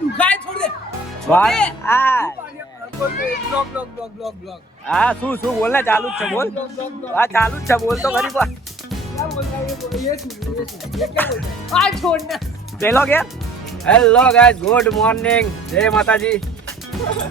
દુખાય છોડ દે બોલ આ બ્લોક હા શું બોલ ને ચાલુ જ છે બોલ હા ચાલુ જ છે બોલ તો ખરી બોલ क्या बोल रहा है ये क्या बोल रहा है छोड़ ना પેલો કે હેલો ગાઈસ ગુડ મોર્નિંગ જય માતાજી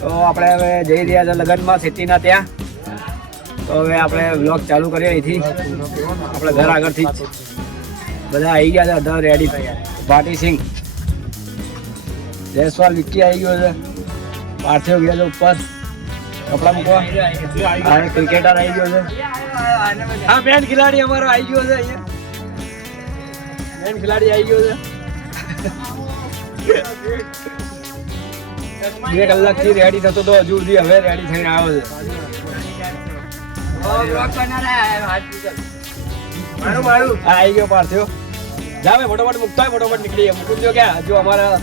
તો આપણે હવે જઈ રહ્યા છે લગનમાં સિટીના ત્યાં તો હવે આપણે વ્લોગ ચાલુ કરીએ અહીંથી આપણે ઘર આગળથી જ બધા આવી ગયા છે અધર રેડી પાર્ટી સિંહ જયસ્વાલ વિક્કી આવી ગયો છે પાર્થિવ ગયા છે ઉપર કપડા મૂકવા અને ક્રિકેટર આવી ગયો છે હા મેન ખેલાડી અમારો આવી ગયો છે અહીંયા મેન ખેલાડી આવી ગયો છે 2 કલાકથી રેડી થતો તો હજુ સુધી હવે રેડી થઈને આવ્યો છે મારું આવી ગયો પાર્થિવ જા ભાઈ ફટોફટ મૂકતો હોય ફટોફટ નીકળી મૂકું જો ક્યાં હજુ અમારા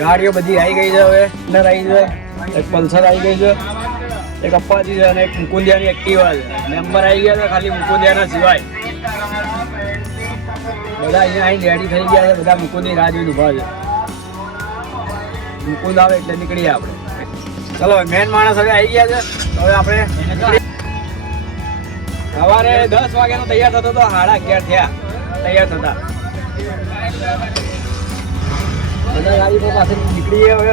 ગાડીઓ બધી આવી ગઈ છે હવે અંદર આવી છે એક પલ્સર આવી ગઈ છે એક અપ્પાજી છે અને એક મુકુંદિયાની એક્ટિવા છે મેમ્બર આવી ગયા છે ખાલી મુકુંદિયાના સિવાય બધા અહીંયા આવીને રેડી થઈ ગયા છે બધા મુકુંદની રાહ જોઈને ઊભા છે મુકુંદ આવે એટલે નીકળીએ આપણે ચલો મેન માણસ હવે આવી ગયા છે હવે આપણે સવારે 10 વાગ્યાનો તૈયાર થતો તો 11:30 થયા તૈયાર થતા બધા ગાડી પાસે નીકળીએ હવે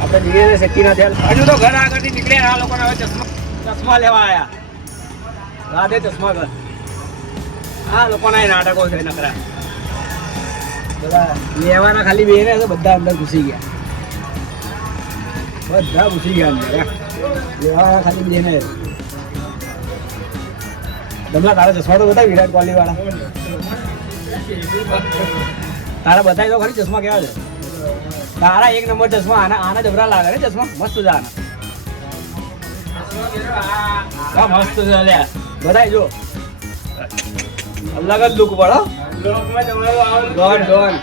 આપણે જઈએ સિટીના ત્યાં હજુ તો ઘર આગળથી નીકળે આ લોકોને હવે ચશ્મા લેવા આવ્યા રાધે ચશ્મા ઘર આ લોકોના નાટકો છે નકરા બધા લેવાના ખાલી બેને છે બધા અંદર ઘૂસી ગયા બધા ઘૂસી ગયા અંદર લેવાના ખાલી બેને દમલા તારા ચશ્મા તો બતાવી વિરાટ કોહલી વાળા તારા બતાવી દો ખરી ચશ્મા કેવા છે તારા 1 નંબર ચશ્મા આના જબરા લાગે ને ચશ્મા મસ્ત છે આના મસ્ત છે લે બધાય જો અલગ જ લુક પડો ડોન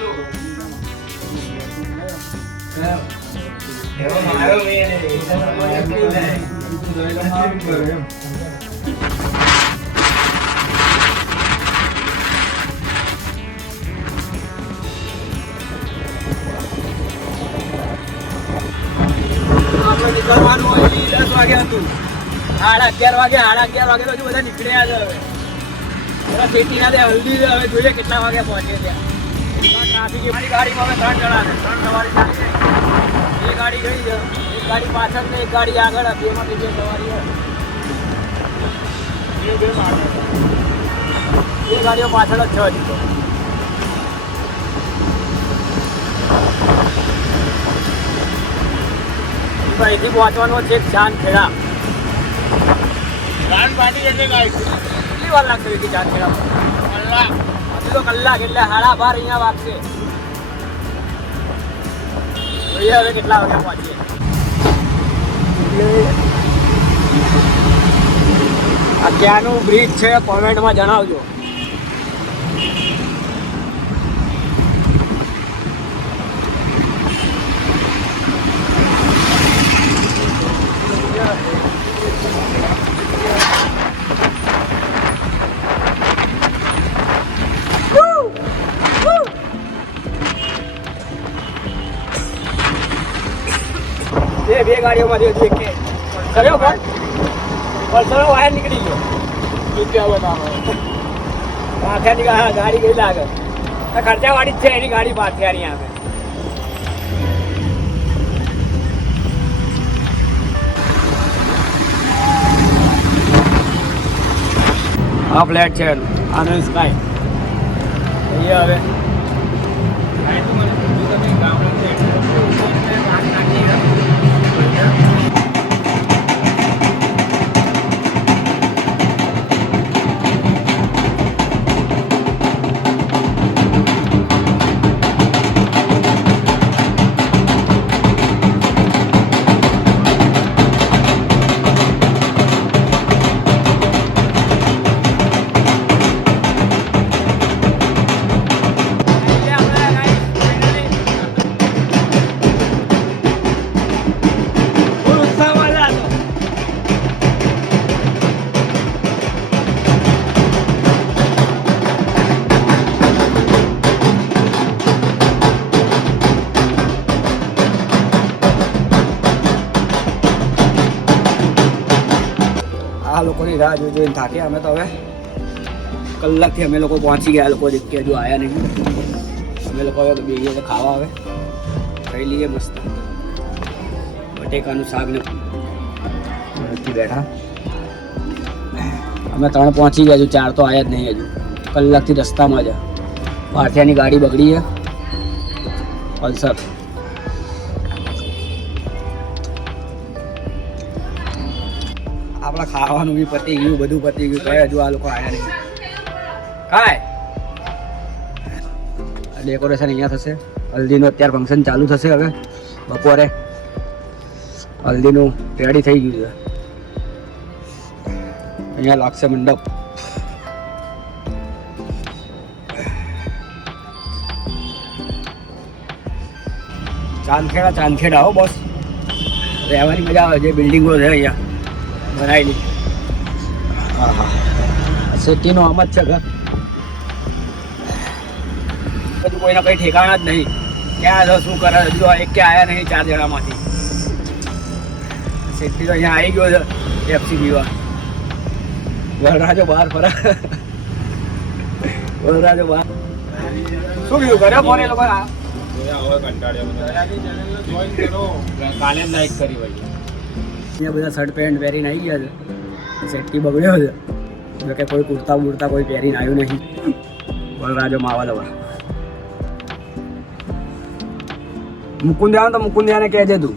નીકળવાનું હોય 10 વાગે હતું 11:30 વાગે તો હજુ બધા નીકળ્યા છે હવે બધા ખેતીના ત્યાં હલ્દી છે હવે જોઈએ કેટલા વાગે પહોંચે ત્યાં ટ્રાફિક મારી ગાડીમાં હવે 3 જણા છે 3 સવારી ચાલી જાય એક ગાડી ગઈ છે એક ગાડી પાછળ ને એક ગાડી આગળ બેમાંથી 2 સવારી હોય એ ગાડીઓ પાછળ જ છે હજી તો અહીંથી પહોંચવાનું છે ચાંદખેડા કેટલી વાર લાગશે કે ચાંદખેડા હજી તો કલાક એટલે 12:30 અહીંયા વાગશે જોઈએ હવે કેટલા વાગે પહોંચીએ આ ક્યાંનું બ્રિજ છે કોમેન્ટમાં જણાવજો બે ગાડીઓમાંથી હજુ એક કર્યો પણ પલ્સરનો વાયર નીકળી ગયો રૂપિયા બતાવો પાછળની ગાડી ગઈ લાગે ખર્ચાવાળી જ છે એની ગાડી પાછી આની આવે આ ફ્લેટ છે આનંદ સ્કાય અહીંયા હવે લોકોની રાહ જોઈને થાક્યા અમે તો હવે કલાકથી અમે લોકો પહોંચી ગયા લોકો કે હજુ આવ્યા નહીં અમે લોકો હવે બેસીએ તો ખાવા આવે ખાઈ લઈએ મસ્ત બટેકાનું શાક ને બેઠા અમે 3 પહોંચી ગયા હજુ 4 તો આવ્યા જ નહીં હજુ કલાકથી રસ્તામાં જ પાર્થિયાની ગાડી બગડી છે પલ્સર આપણા ખાવાનું બી પતી ગયું બધું પતી ગયું તો હજુ આ લોકો આવ્યા નહીં કાંઈ ડેકોરેશન અહીંયા થશે હલ્દીનું અત્યારે ફંક્શન ચાલુ થશે હવે બપોરે હલ્દીનું રેડી થઈ ગયું છે અહીંયા લાગશે મંડપ ચાંદખેડા હો બોસ રહેવાની મજા આવે જે બિલ્ડિંગો છે અહીંયા બનાવેલી હા હા સિટીનો આમ જ છે ઘર બધું કોઈના કંઈ ઠેકાણા જ નહીં ક્યાં છે શું કરે હજુ એક કે આવ્યા નહીં 4 જણામાંથી સિટી તો અહીંયા આવી ગયો છે એફસી પીવા વરરાજો બહાર ફરા વરરાજો બહાર શું કીધું કર્યો ફોન એ લોકો અહીંયા બધા શર્ટ પેન્ટ પહેરીને આવી ગયા છે સેટી બગડ્યો છે જો કે કોઈ કુર્તા બુર્તા કોઈ પહેરીને આવ્યું નહીં વરરાજો માવા દવા મુકુંદિયાને તો મુકુંદિયાને કહેજે તું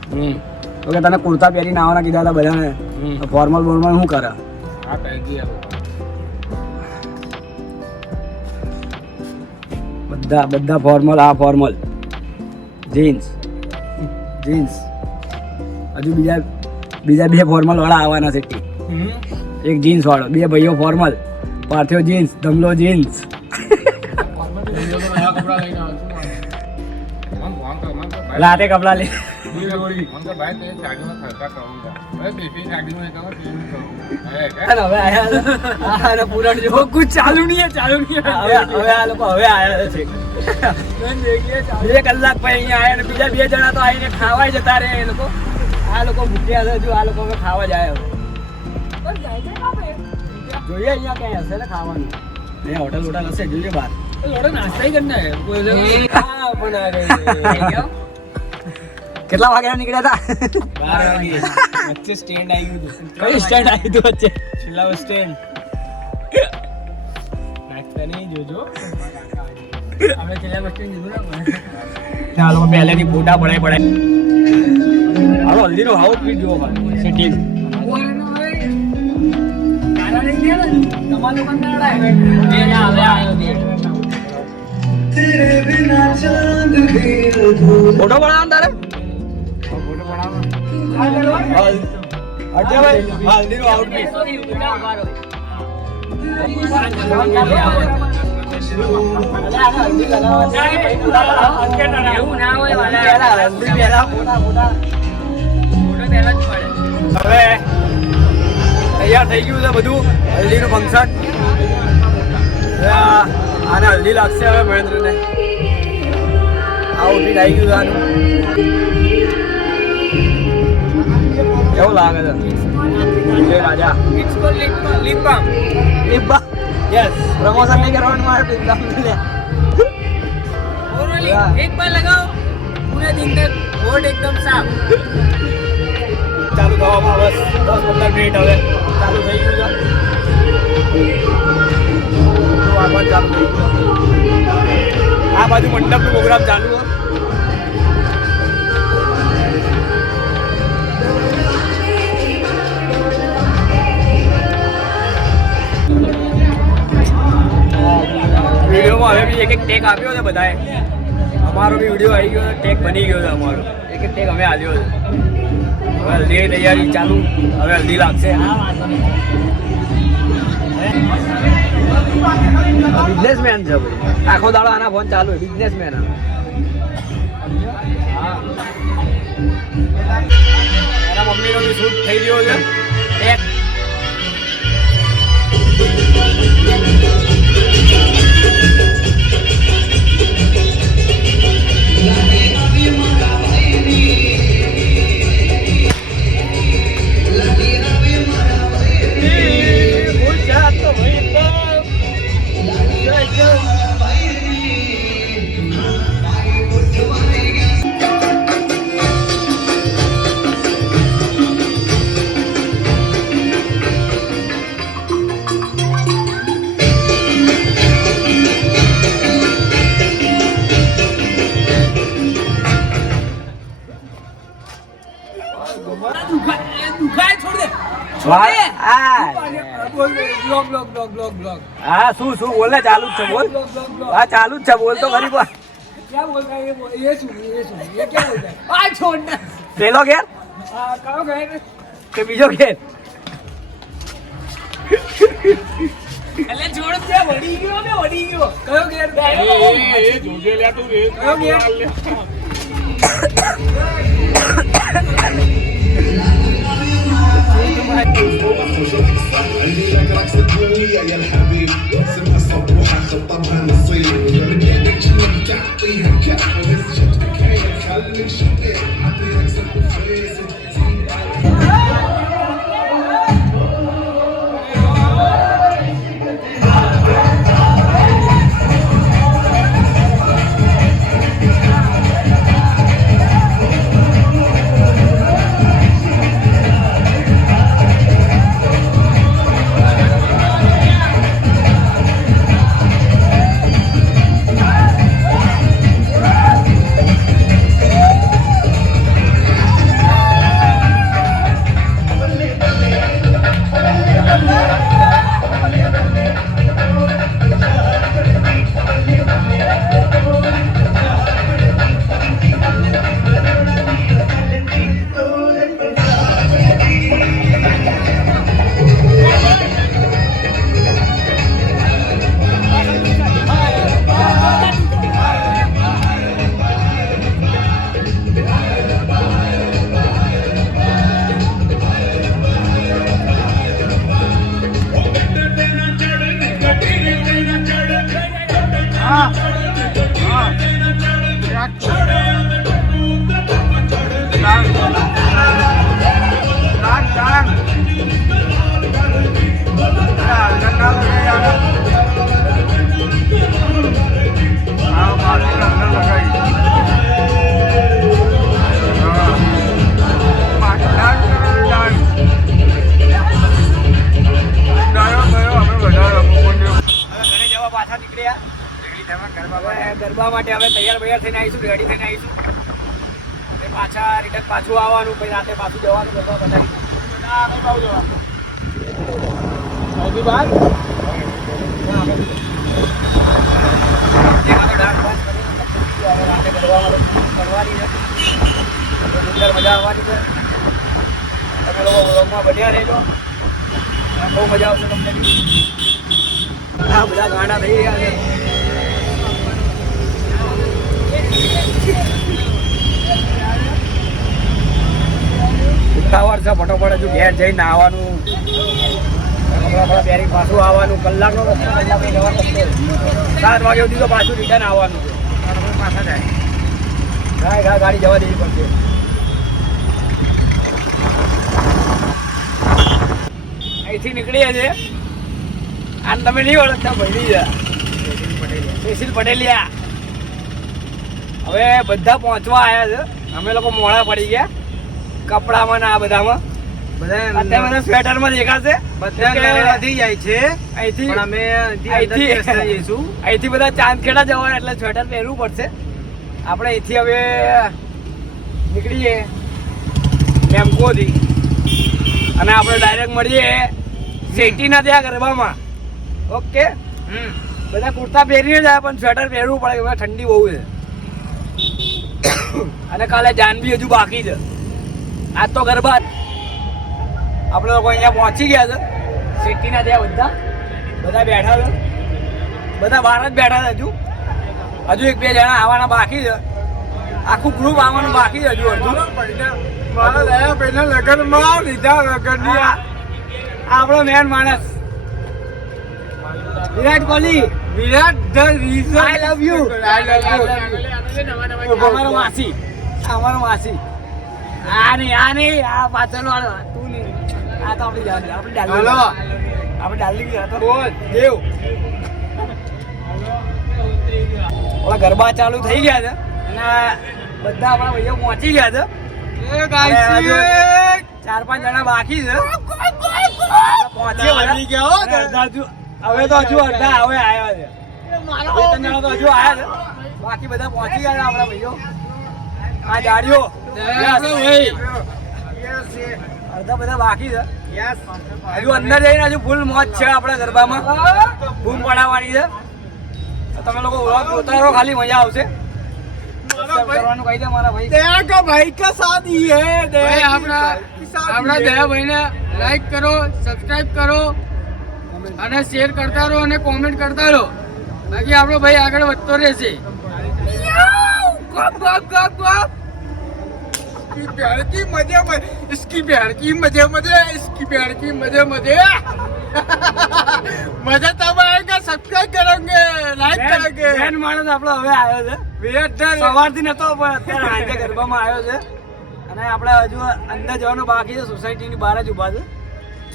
તો કે તને કુર્તા પહેરીને આવવાના કીધા હતા બધાને ફોર્મલ બોર્મલ શું કરે બધા ફોર્મલ આ ફોર્મલ જીન્સ હજુ બીજા 2 ફોર્મલ વાળા આવવાના છે એક જીન્સ વાળો 2 ભાઈઓ ફોર્મલ પાર્થિવ જીન્સ ધમલો જીન્સ રાતે કપડા લે પૂરણ જો કુછ ચાલુ નહીં હવે આ લોકો હવે આયા છે 2 કલાક પછી અહીંયા આયા ને બીજા 2 જણા તો આવીને ખાવાય જતા રહે એ લોકો આ લોકો ભૂખ્યા છે જો આ લોકો હવે ખાવા જાય હવે જોઈએ અહીંયા ક્યાંય હશે ને ખાવાનું અહીંયા હોટલ હશે જોઈએ બહાર નાસ્તા કરને કેટલા વાગ્યા નીકળ્યા હતા 12 વાગે વચ્ચે સ્ટેન્ડ આવી ગયું કઈ સ્ટેન્ડ આવી હતું વચ્ચે છેલ્લા સ્ટેન્ડ નાસ્તા નહીં જોજો આપણે છેલ્લા સ્ટેન્ડ જોયું ના ચાલો પહેલેથી ફોટા પડાય હાલો હલ્દીનો આઉટફિટ જુઓ સેટિંગ ફોટો બનાવવાનો તારે હલ્દીનો આઉટફિટ હવે તૈયાર થઈ ગયું છે બધું હલ્દીનું ફંક્શન આને હલ્દી લાગશે હવે મહેન્દ્રને આઉટફિટ આવી ગયું આનું કેવું લાગે છે રાજા લિપ બામ યસ પ્રમોશન નહીં કરવાનું મારે લિપ બામ एक बार लगाओ पूरे दिन तक होठ एकदम साफ चालू થવામાં બસ 10-15 મિનિટ હવે ચાલુ થઈ ગયું છે તો આ પણ ચાલુ થઈ ગયું આ બાજુ મંડપનો પ્રોગ્રામ ચાલુ છે વિડીયોમાં હવે બી એક ટેક આપ્યો છે બધાએ અમારો બી વિડીયો આવી ગયો ટેક બની ગયો છે અમારો એક ટેક અમે આપ્યો છે હવે હલ્દી તૈયારી ચાલુ હવે હલ્દી લાગશે બિઝનેસમેન છે આખો દાડો આના ફોન ચાલુ હોય બિઝનેસમેન એના મમ્મીનો બી શૂટ થઈ ગયો છે ટેક બોલ blog blog blog blog blog હા શું બોલે ચાલુ જ છે બોલ હા ચાલુ જ છે બોલ તો ખરી બોલ क्या बोल रहा है ये सुन ये क्या बोल रहा है आ छोड़ना પેલો ઘેર कहो गए કે બીજો ઘેર એટલે છોડ તે વડી ગયો કયો ઘેર જોજે લ્યા તું રે કયો ઘેર عندي لك رقص الدنيا يا الحبيب سمها صبوحة خطبها نصيب بدك جنب تعطيها كف بس جدك هي خليك شقيق عطي رقصة وفريزة ગરબા માટે હવે તૈયાર થઈને આવીશું રેડી થઈને આવીશું અને પાછા રિટર્ન પાછું આવવાનું પછી રાતે પાછું જવાનું ગરબા બતાવીશું સૌથી બહાર રાતે ગરબા માટે કરવાની છે સુંદર મજા આવવાની છે તમે લોકો વ્લોગમાં બન્યા રહેજો બહુ મજા આવશે તમને આ બધા ગાંડા થઈ રહ્યા છે ઉતાવળ છે ફટોફટ હજુ ઘેર જઈને આવવાનું કપડા પહેરી પાછું આવવાનું કલાકનો રસ્તો કલાકની જવાનું 7 વાગ્યા સુધી તો પાછું રિટર્ન આવવાનું છે પાછા જાય ગાડી જવા દેવી પડશે અહીંથી નીકળીએ છીએ આને તમે નહીં ઓળખતા ભૈલી છે સુશીલ પટેલિયા હવે બધા પહોંચવા આવ્યા છે અમે લોકો મોડા પડી ગયા કપડામાં ને આ બધામાં બધા સ્વેટરમાં દેખાશે બધા વધી જાય છે અહીંથી બધા ચાંદખેડા જવાના એટલે સ્વેટર પહેરવું પડશે આપણે અહીંથી હવે નીકળીએ મેમકોથી અને આપણે ડાયરેક્ટ મળીએ શેટીના ત્યાં ગરબામાં ઓકે બધા કુર્તા પહેરીને જાય પણ સ્વેટર પહેરવું પડે ઠંડી બહુ છે અને કાલે જાનવી હજુ બાકી છે આજ તો ગરબા આપણે લોકો અહીંયા પહોંચી ગયા છે શેટીના ત્યાં બધા બેઠા છે બધા બહાર જ બેઠા છે હજુ 1-2 જણા આવવાના બાકી છે આખું ગ્રુપ આવવાનું બાકી છે હજુ અડધું મારા દયા પહેલા લગ્નમાં લીધા લગ્નની આપણો મેન માણસ Virat Kohli the reason I love you અમારો માસી આ નહીં આ પાછળ વાળો તું નહીં આ તો આપણી ડાલી ગયા તો બોલ દેવ ઓલા ગરબા ચાલુ થઈ ગયા છે અને બધા આપણા ભાઈઓ પહોંચી ગયા છે 4-5 જણા બાકી છે પહોંચી ગયા હવે તો હજુ અડધા હવે આવ્યા છે 2-3 જણા તો હજુ આવ્યા છે બાકી બધા પહોંચી ગયા છે આપણા ભાઈઓ આ ગાડીઓ અડધા બધા બાકી છે. હજુ અંદર જઈને હજુ ફૂલ મોજ છે આપણા ગરબામાં. બૂમ પડાવવાની છે. તમે લોકો વ્લોગ જોતા રહો, ખાલી મજા આવશે. કરવાનું કહી દે મારા ભાઈ. दया का भाई का शादी है ભાઈ આપણા દયાભાઈને લાઈક કરો, સબસ્ક્રાઇબ કરો અને શેર કરતા રહો અને કોમેન્ટ કરતા રહો. બાકી આપણો ભાઈ આગળ વધતો રહેશે. इसकी प्यार की मजे मजे, इसकी प्यार की मजे मजे, इसकी प्यार की मजे मजे. मजा तब आएगा सब्सक्राइब करेंगे, लाइक करेंगे. બેન માણસ આપણો હવે આવ્યો છે. સવારથી નતો પણ અત્યારે આજે ગરબામાં આવ્યો છે. અને આપણે હજુ અંદર જવાનું બાકી છે. સોસાયટીની બહાર જ ઊભા છે.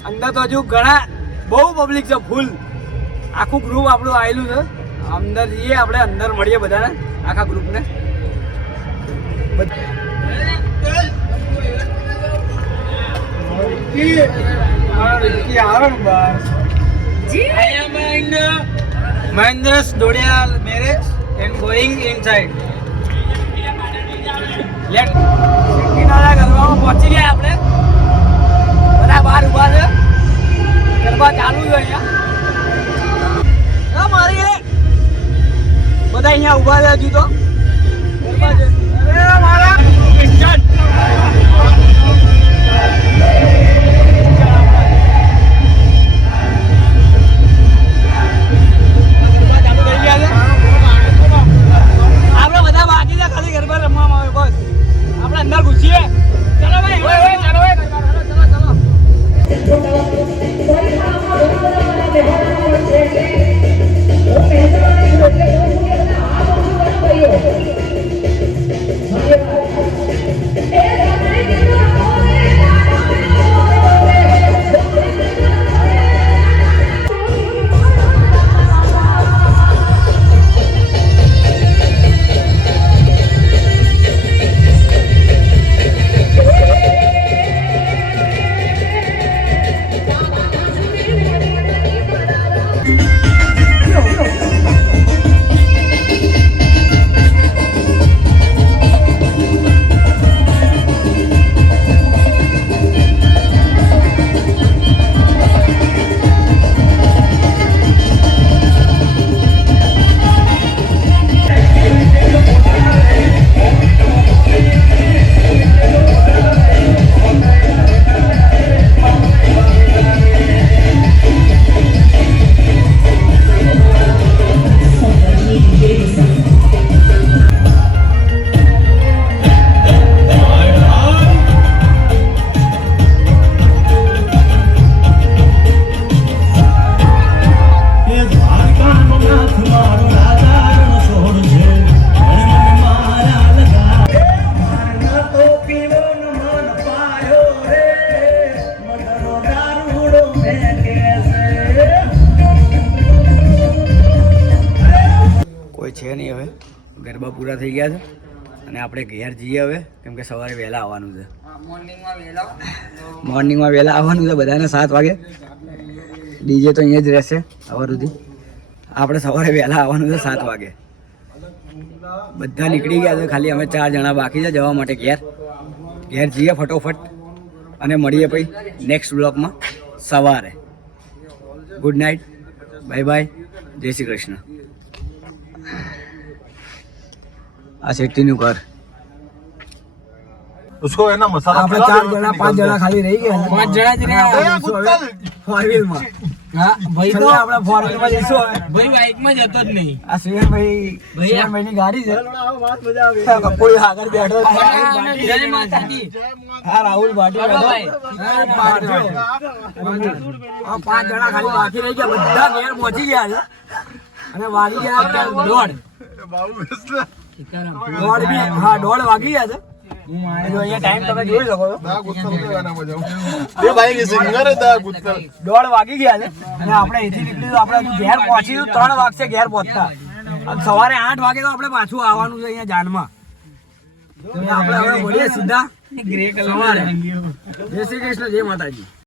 અંદર તો હજુ ઘણા બહુ પબ્લિક છે, ફૂલ આખું ગ્રુપ આપણું આવેલું છે. અંદર જઈએ આપણે, અંદર મળીએ બધાને, આખા ગ્રુપને. મહેન્દ્રસ ડોડિયાલ મેરેજ એન્ડ ગોઈંગ ઇનસાઇડ. કિનારા ગરબામાં પહોંચી ગયા આપણે. બધા બહાર ઊભા છે. ગરબા ચાલુ છે અહીંયા. મારી બધા અહીંયા ઊભા છે હજુ તો. ગરબા છે. અરે મારા ક્રિશ્ચન. આપણે બધા બાકી છે, ખાલી ગરબા રમવામાં આવે બસ. આપણે અંદર ઘૂસીએ. ચલો ભાઈ, ચલો છે નહીં. હવે ગરબા પૂરા થઈ ગયા છે અને આપણે ઘેર જઈએ હવે, કેમ કે સવારે વહેલા આવવાનું છે. મોર્નિંગમાં વહેલા આવવાનું છે બધાને 7 વાગે. ડીજે તો અહીંયા જ રહેશે સવાર સુધી. આપણે સવારે વહેલા આવવાનું છે 7 વાગે. બધા નીકળી ગયા છે, ખાલી અમે 4 જણા બાકી છે જવા માટે ઘેર. ઘેર જઈએ ફટોફટ અને મળીએ પછી નેક્સ્ટ બ્લોગમાં સવારે. ગુડ નાઇટ, બાય બાય, જય શ્રી કૃષ્ણ. આ શેટ્ટીનું ઘર. उसको है ना मसाला આપણે 4 જણા 5 જણા ખાલી રહી ગયા. 5 જણા જ રહ્યા. ફોર વ્હીલમાં. હા ભાઈ, તો આપણે ફોર વ્હીલમાં જઈશું હવે. ભાઈ બાઇકમાં જતો જ નહીં. આ શિવનભાઈની ગાડી છે. કોઈ આગળ બેઠો. જય માતાજી. હા રાહુલ ભાટી બેઠો. આ 5 જણા ખાલી બાકી રહી ગયા. બધા ઘેર પહોંચી ગયા છે અને વાગી ગયા અત્યારે 1:30 વાગી ગયા છે. અહીંયા ટાઈમ તમે જોઈ શકો છો. 1:30 વાગી ગયા છે અને આપણે અહીંથી નીકળીશું. આપણે હજુ ઘેર પહોંચીશું 3 વાગશે ઘેર પહોંચતા. સવારે 8 વાગે તો આપણે પાછું આવવાનું છે અહીંયા જાનમાં. આપણે હવે મળીએ સીધા સવારે. જય શ્રી કૃષ્ણ, જય માતાજી.